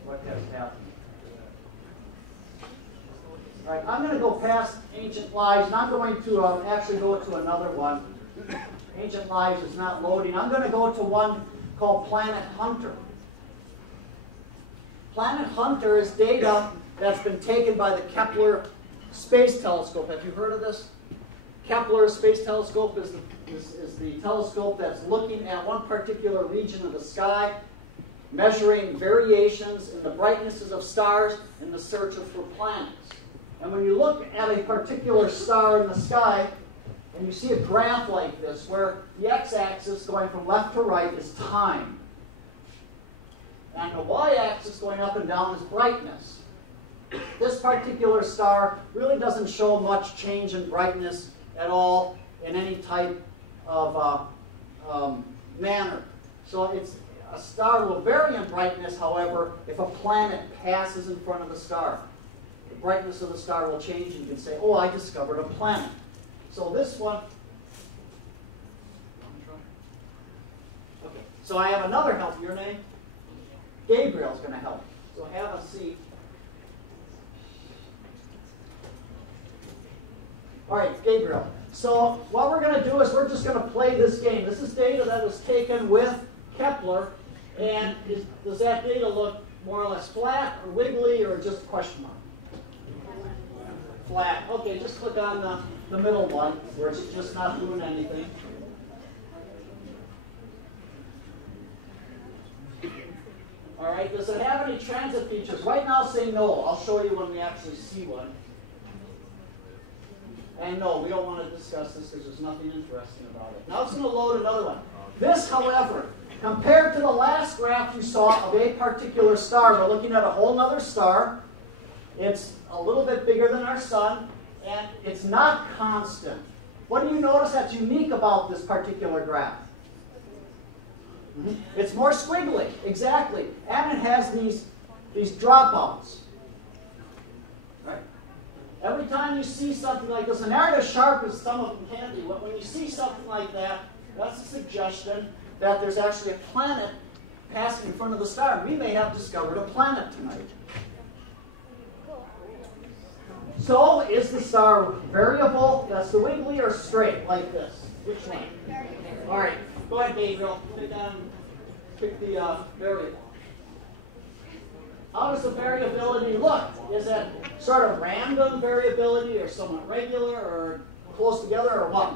What has happened? All right, I'm going to go past Ancient Lives, and I'm going to actually go to another one. Ancient Lives is not loading. I'm going to go to one called Planet Hunter. Planet Hunter is data that's been taken by the Kepler Space Telescope. Have you heard of this? Kepler Space Telescope is the telescope that's looking at one particular region of the sky, measuring variations in the brightnesses of stars in the search for planets. And when you look at a particular star in the sky, and you see a graph like this, where the x-axis going from left to right is time, and the y-axis going up and down is brightness. This particular star really doesn't show much change in brightness at all in any type of manner. So a star will vary in brightness, however, if a planet passes in front of the star. The brightness of the star will change, and you can say, oh, I discovered a planet. So this one, okay. So I have another help. Your name? Gabriel's going to help. So have a seat. All right, Gabriel. So what we're going to do is we're just going to play this game. This is data that was taken with Kepler. And does that data look more or less flat or wiggly or just a question mark? Flat. Okay, just click on the middle one where it's just not doing anything. All right, does it have any transit features? Right now say no. I'll show you when we actually see one. And no, we don't want to discuss this because there's nothing interesting about it. Now it's going to load another one. This, however, compared to the last graph you saw of a particular star, we're looking at a whole other star. It's a little bit bigger than our sun, and it's not constant. What do you notice that's unique about this particular graph? It's more squiggly, exactly. And it has these dropouts. Right? Every time you see something like this, and they're as sharp as some of them can be, when you see something like that, that's a suggestion that there's actually a planet passing in front of the star. We may have discovered a planet tonight. So, is the star variable, that's the wiggly, or straight, like this? Which one? All right, go ahead, Gabriel. Pick the variable. How does the variability look? Is it sort of random variability, or somewhat regular, or close together, or what?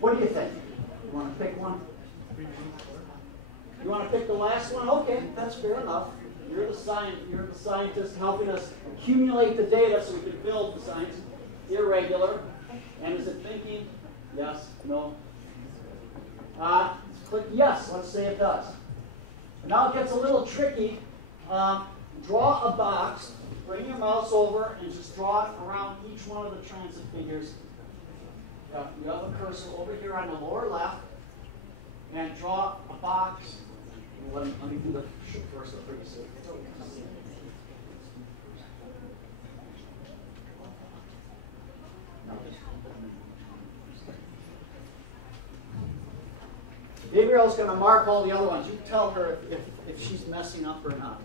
What do you think? You want to pick one? You want to pick the last one? Okay, that's fair enough. You're the scientist helping us accumulate the data so we can build the science. Irregular. And is it thinking? Yes, no. Click yes. Let's say it does. Now it gets a little tricky. Draw a box. Bring your mouse over and just draw it around each one of the transit figures. You have a cursor over here on the lower left. And draw a box. Let me do the cursor for you. So Gabriel's going to mark all the other ones. You tell her if she's messing up or not.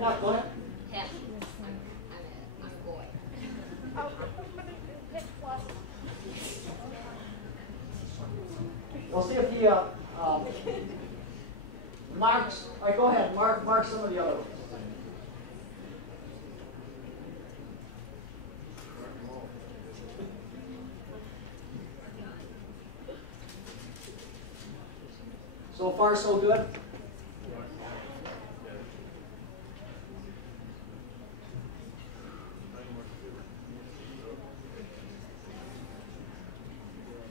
Yeah, go ahead. I'm a boy. We'll see if he marks. All right, go ahead. Mark some of the other ones. So far, so good.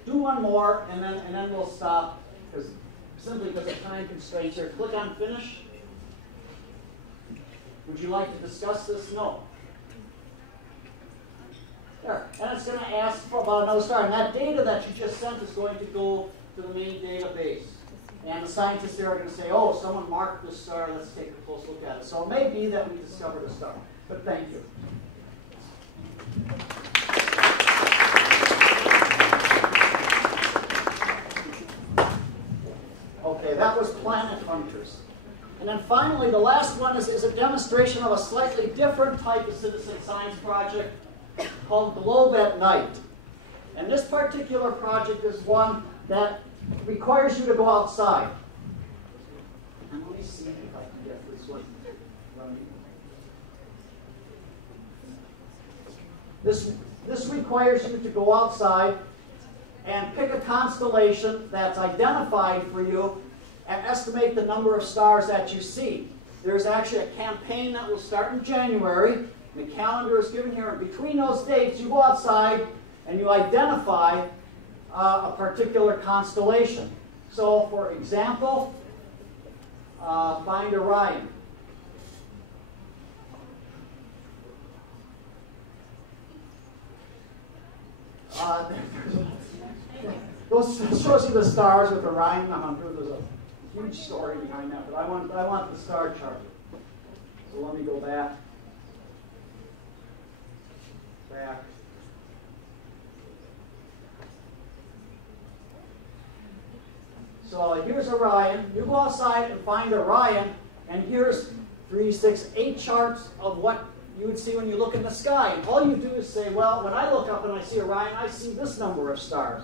Do one more, and then we'll stop, simply because of time constraints here. Click on Finish. Would you like to discuss this? No. There. And it's going to ask for about another star. And that data that you just sent is going to go to the main database. And the scientists there are going to say, oh, someone marked this star. Let's take a close look at it. So it may be that we discovered a star. But thank you. Okay, that was Planet Hunters. And then finally, the last one is a demonstration of a slightly different type of citizen science project called Globe at Night. And this particular project is one that requires you to go outside. And let me see if I can get this one running. This requires you to go outside and pick a constellation that's identified for you and estimate the number of stars that you see. There's actually a campaign that will start in January. The calendar is given here. And between those dates, you go outside and you identify a particular constellation. So, for example, find Orion. Those shows you the stars with Orion the Hunter. There's a huge story behind that, but I want the star chart. So let me go back. So here's Orion. You go outside and find Orion, and here's 3, 6, 8 charts of what you would see when you look in the sky. And all you do is say, well, when I look up and I see Orion, I see this number of stars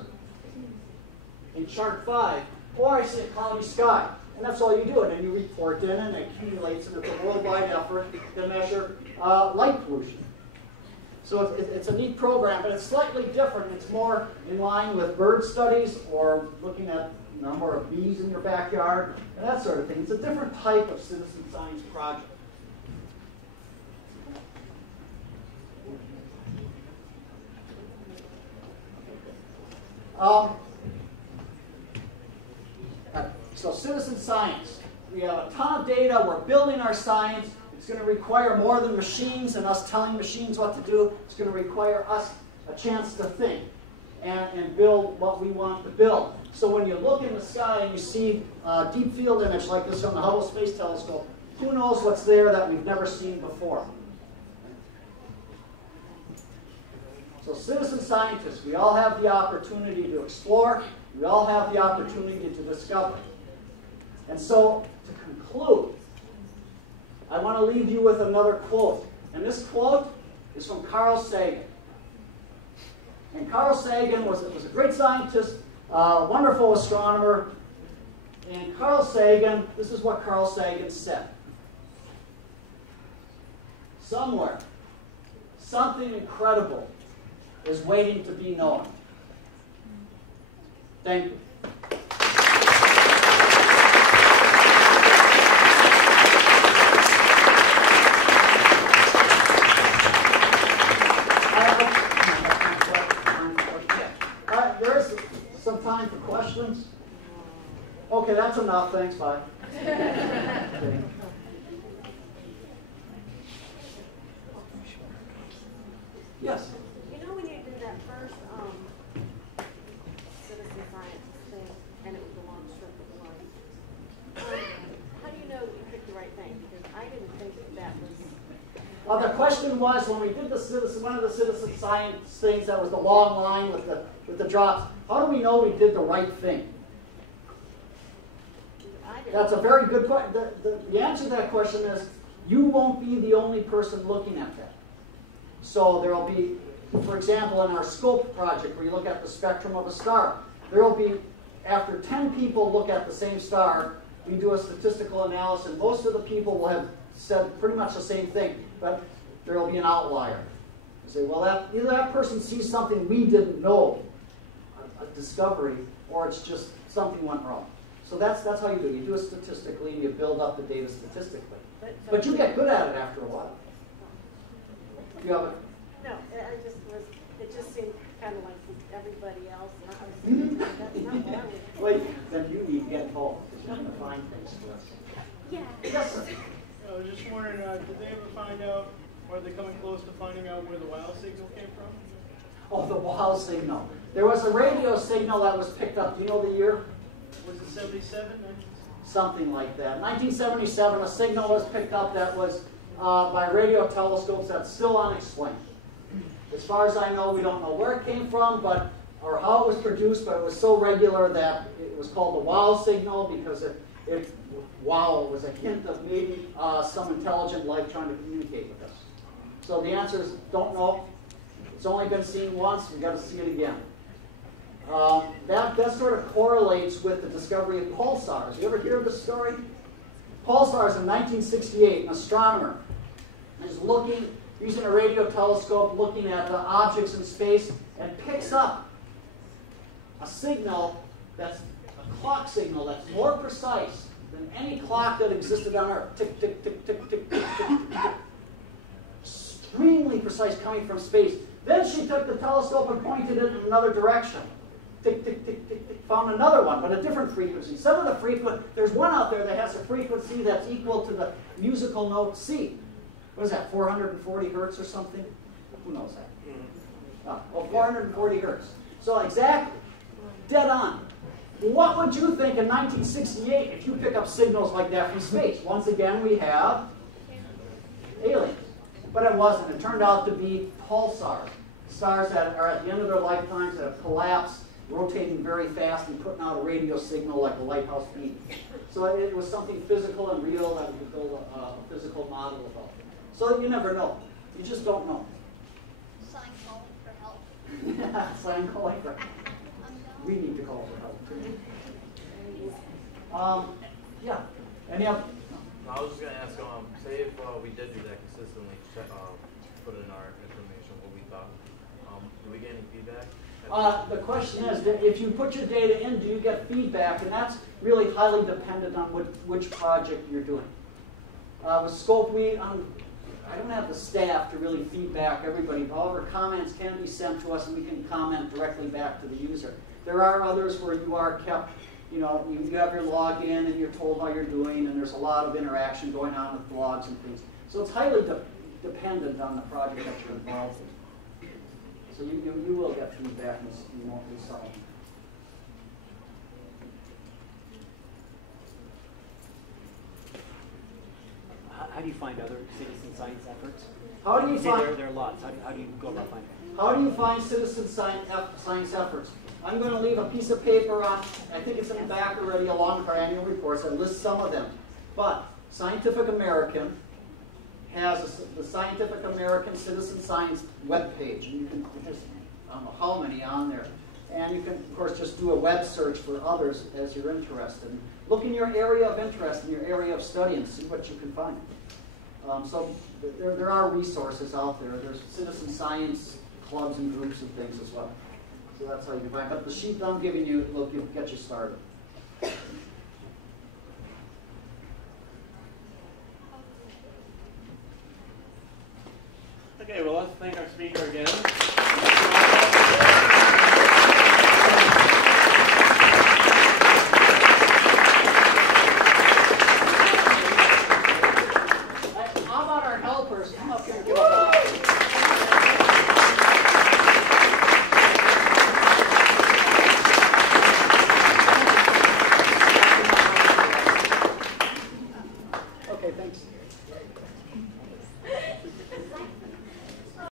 in chart 5. Or I see a cloudy sky. And that's all you do. And then you report in, and it accumulates, and it's a worldwide effort to measure light pollution. So it's a neat program, but it's slightly different. It's more in line with bird studies or looking at the number of bees in your backyard and that sort of thing. It's a different type of citizen science project. So citizen science. We have a ton of data. We're building our science. It's going to require more than machines and us telling machines what to do. It's going to require us a chance to think and build what we want to build. So when you look in the sky and you see a deep field image like this from the Hubble Space Telescope, who knows what's there that we've never seen before? So citizen scientists, we all have the opportunity to explore. We all have the opportunity to discover. And so, to conclude, I want to leave you with another quote. And this quote is from Carl Sagan. And Carl Sagan was a great scientist, wonderful astronomer. And Carl Sagan, this is what Carl Sagan said. Somewhere, something incredible is waiting to be known. Thank you. There is some time for questions. Okay, that's enough. Thanks. Bye. Yes. You know when you did that first citizen science thing, and it was a long strip of line, how do you know that you picked the right thing? Because I didn't think that was... Well, the question was, when we did one of the citizen science things that was the long line with the drops, how do we know we did the right thing? That's a very good question. The answer to that question is, you won't be the only person looking at that. So there will be, for example, in our SCOPE project, where you look at the spectrum of a star, there will be, after 10 people look at the same star, we do a statistical analysis. Most of the people will have said pretty much the same thing, but there will be an outlier. You say, well, either that person sees something we didn't know, a discovery, or it's just something went wrong. So that's how you do it. You do it statistically, and you build up the data statistically. But you get good at it after a while. You have No, it just seemed kind of like everybody else. And I was that's not what I was. Well, then you need to get involved, because you're going to find things for us. Yeah. Yes, sir. I was just wondering, did they ever find out, or are they coming close to finding out where the wow signal came from? Oh, the wow signal. There was a radio signal that was picked up. Do you know the year? Was it 77? Something like that. 1977, a signal was picked up that was by radio telescopes that's still unexplained. As far as I know, we don't know where it came from, or how it was produced, but it was so regular that it was called the wow signal because wow was a hint of maybe some intelligent life trying to communicate with us. So the answer is don't know. It's only been seen once. We've got to see it again. That sort of correlates with the discovery of pulsars. You ever hear of this story? Pulsars in 1968, an astronomer is looking, using a radio telescope, looking at the objects in space, and picks up a signal that's a clock signal that's more precise than any clock that existed on Earth. Tick, tick, tick, tick, tick, tick, tick, tick. Extremely precise coming from space. Then she took the telescope and pointed it in another direction. Tick, tick, tick, tick, tick, found another one, but a different frequency. Some of the frequency, there's one out there that has a frequency that's equal to the musical note C. What is that, 440 hertz or something? Who knows that? 440 hertz. So exactly, dead on. What would you think in 1968 if you pick up signals like that from space? Once again, we have aliens. But it wasn't. It turned out to be pulsars. Stars that are at the end of their lifetimes that have collapsed rotating very fast and putting out a radio signal like a lighthouse beam. So it was something physical and real that we could build a physical model about. So you never know. You just don't know. Sign calling for help. Yeah, sign calling for help. I'm done. We need to call for help. Yeah. Any other? No, I was just gonna ask, say if we did do that consistently, put in our information what we thought, do we get any feedback? The question is, if you put your data in, do you get feedback? And that's really highly dependent on which project you're doing. With Scope, I don't have the staff to really feedback everybody, but all of our comments can be sent to us and we can comment directly back to the user. There are others where you are kept, you have your login and you're told how you're doing, and there's a lot of interaction going on with blogs and things. So it's highly dependent on the project that you're involved in. So you will get feedback and you won't be silent. How do you find other citizen science efforts? How do you find? There are lots. How do you go about finding them? How do you find citizen science efforts? I'm going to leave a piece of paper on, I think it's in the back already, along with our annual reports that lists some of them. But Scientific American has the Scientific American Citizen Science webpage, and you can, there's I don't know how many on there. And you can, of course, just do a web search for others as you're interested. Look in your area of interest, in your area of study, and see what you can find. So there are resources out there. There's citizen science clubs and groups and things as well. So that's how you can find it. But the sheet I'm giving you will get you started. Okay, well, let's thank our speaker again. How about our helpers? Come up here and give us a Okay, thanks.